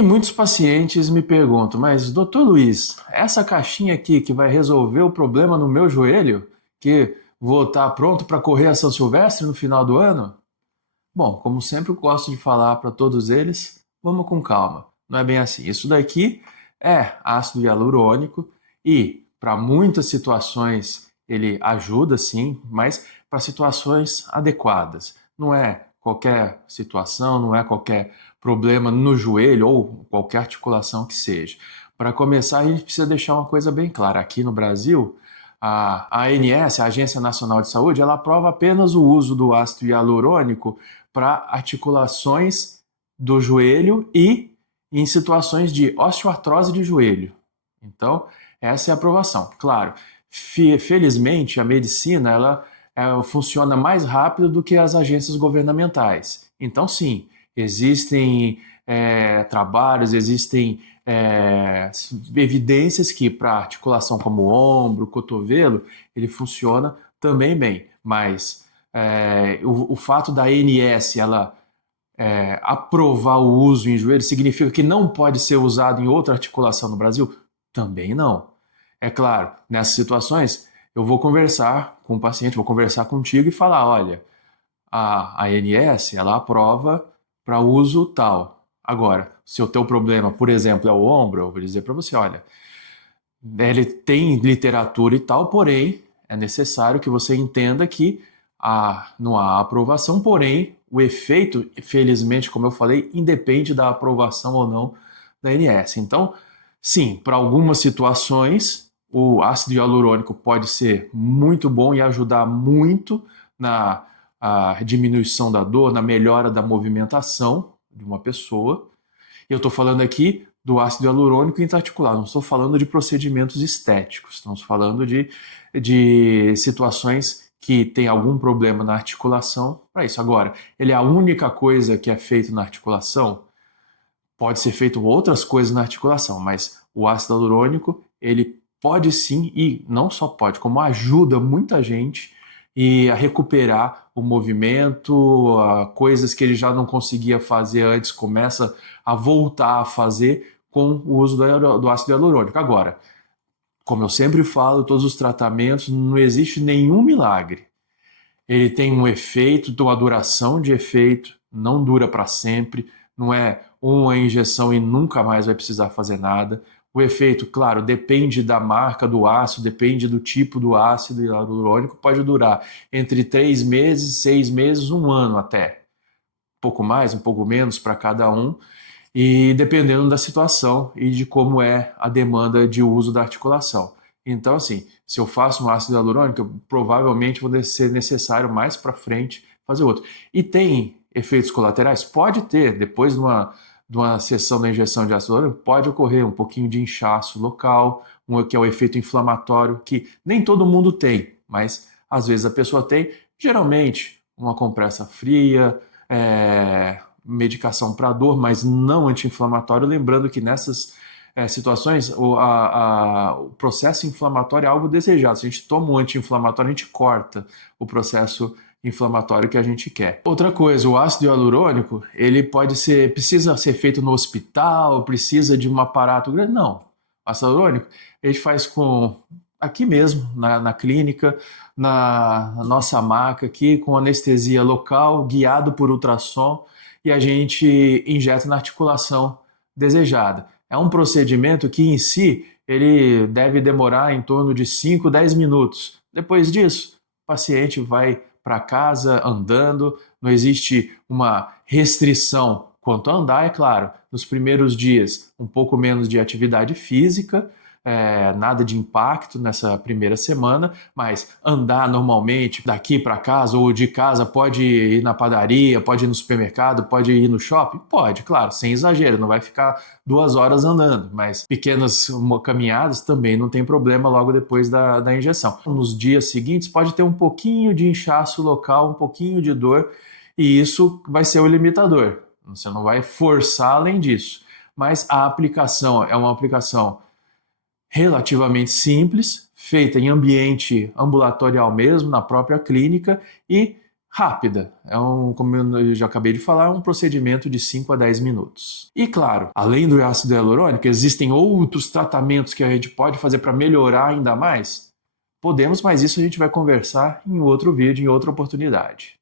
E muitos pacientes me perguntam, mas doutor Luiz, essa caixinha aqui que vai resolver o problema no meu joelho, que vou estar pronto para correr a São Silvestre no final do ano? Bom, como sempre eu gosto de falar para todos eles, vamos com calma. Não é bem assim. Isso daqui é ácido hialurônico e para muitas situações ele ajuda sim, mas para situações adequadas. Não é qualquer situação, não é qualquer problema no joelho ou qualquer articulação que seja. Para começar, a gente precisa deixar uma coisa bem clara. Aqui no Brasil, a ANS, a Agência Nacional de Saúde, ela aprova apenas o uso do ácido hialurônico para articulações do joelho e em situações de osteoartrose de joelho. Então, essa é a aprovação. Claro, felizmente a medicina ela funciona mais rápido do que as agências governamentais. Então, sim, existem trabalhos, existem evidências que para articulação como o ombro, cotovelo, ele funciona também bem, mas o fato da ANS ela aprovar o uso em joelho significa que não pode ser usado em outra articulação no Brasil? Também não. É claro, nessas situações eu vou conversar com o paciente, vou conversar contigo e falar, olha, a ANS ela aprova para uso tal. Agora, se o teu problema, por exemplo, é o ombro, eu vou dizer para você, olha, ele tem literatura e tal, porém é necessário que você entenda que não há aprovação, porém o efeito, felizmente, como eu falei, independe da aprovação ou não da ANS. Então, sim, para algumas situações, o ácido hialurônico pode ser muito bom e ajudar muito na diminuição da dor, na melhora da movimentação de uma pessoa. Eu estou falando aqui do ácido hialurônico intraarticular, não estou falando de procedimentos estéticos, estamos falando de situações que tem algum problema na articulação para isso. Agora, ele é a única coisa que é feito na articulação? Pode ser feito outras coisas na articulação, mas o ácido hialurônico, ele pode sim, e não só pode, como ajuda muita gente a recuperar o movimento, coisas que ele já não conseguia fazer antes, começa a voltar a fazer com o uso do ácido hialurônico. Agora, como eu sempre falo, todos os tratamentos, não existe nenhum milagre. Ele tem um efeito, uma duração de efeito, não dura para sempre, não é uma injeção e nunca mais vai precisar fazer nada. O efeito, claro, depende da marca do ácido, depende do tipo do ácido hialurônico, pode durar entre 3 meses, 6 meses, um ano até. Um pouco mais, um pouco menos para cada um, e dependendo da situação e de como é a demanda de uso da articulação. Então, assim, se eu faço um ácido hialurônico, provavelmente vou ser necessário mais para frente fazer outro. E tem efeitos colaterais? Pode ter, depois de uma sessão da injeção de ácido hialurônico, pode ocorrer um pouquinho de inchaço local, que é o efeito inflamatório, que nem todo mundo tem, mas às vezes a pessoa tem, geralmente uma compressa fria, medicação para dor, mas não anti-inflamatório, lembrando que nessas situações o processo inflamatório é algo desejado. Se a gente toma um anti-inflamatório, a gente corta o processo inflamatório que a gente quer. Outra coisa, o ácido hialurônico, ele precisa ser feito no hospital, precisa de um aparato grande? Não. O ácido hialurônico a gente faz aqui mesmo, na clínica, na nossa maca aqui, com anestesia local, guiado por ultrassom, e a gente injeta na articulação desejada. É um procedimento que em si ele deve demorar em torno de 5, 10 minutos. Depois disso, o paciente vai para casa andando, não existe uma restrição quanto a andar, é claro. Nos primeiros dias, um pouco menos de atividade física, nada de impacto nessa primeira semana, mas andar normalmente daqui para casa ou de casa, pode ir na padaria, pode ir no supermercado, pode ir no shopping? Pode, claro, sem exagero, não vai ficar 2 horas andando, mas pequenas caminhadas também não tem problema logo depois da injeção. Nos dias seguintes pode ter um pouquinho de inchaço local, um pouquinho de dor, e isso vai ser o limitador. Você não vai forçar além disso, mas a aplicação é uma aplicação relativamente simples, feita em ambiente ambulatorial mesmo, na própria clínica, e rápida. Como eu já acabei de falar, é um procedimento de 5 a 10 minutos. E claro, além do ácido hialurônico, existem outros tratamentos que a gente pode fazer para melhorar ainda mais? Podemos, mas isso a gente vai conversar em outro vídeo, em outra oportunidade.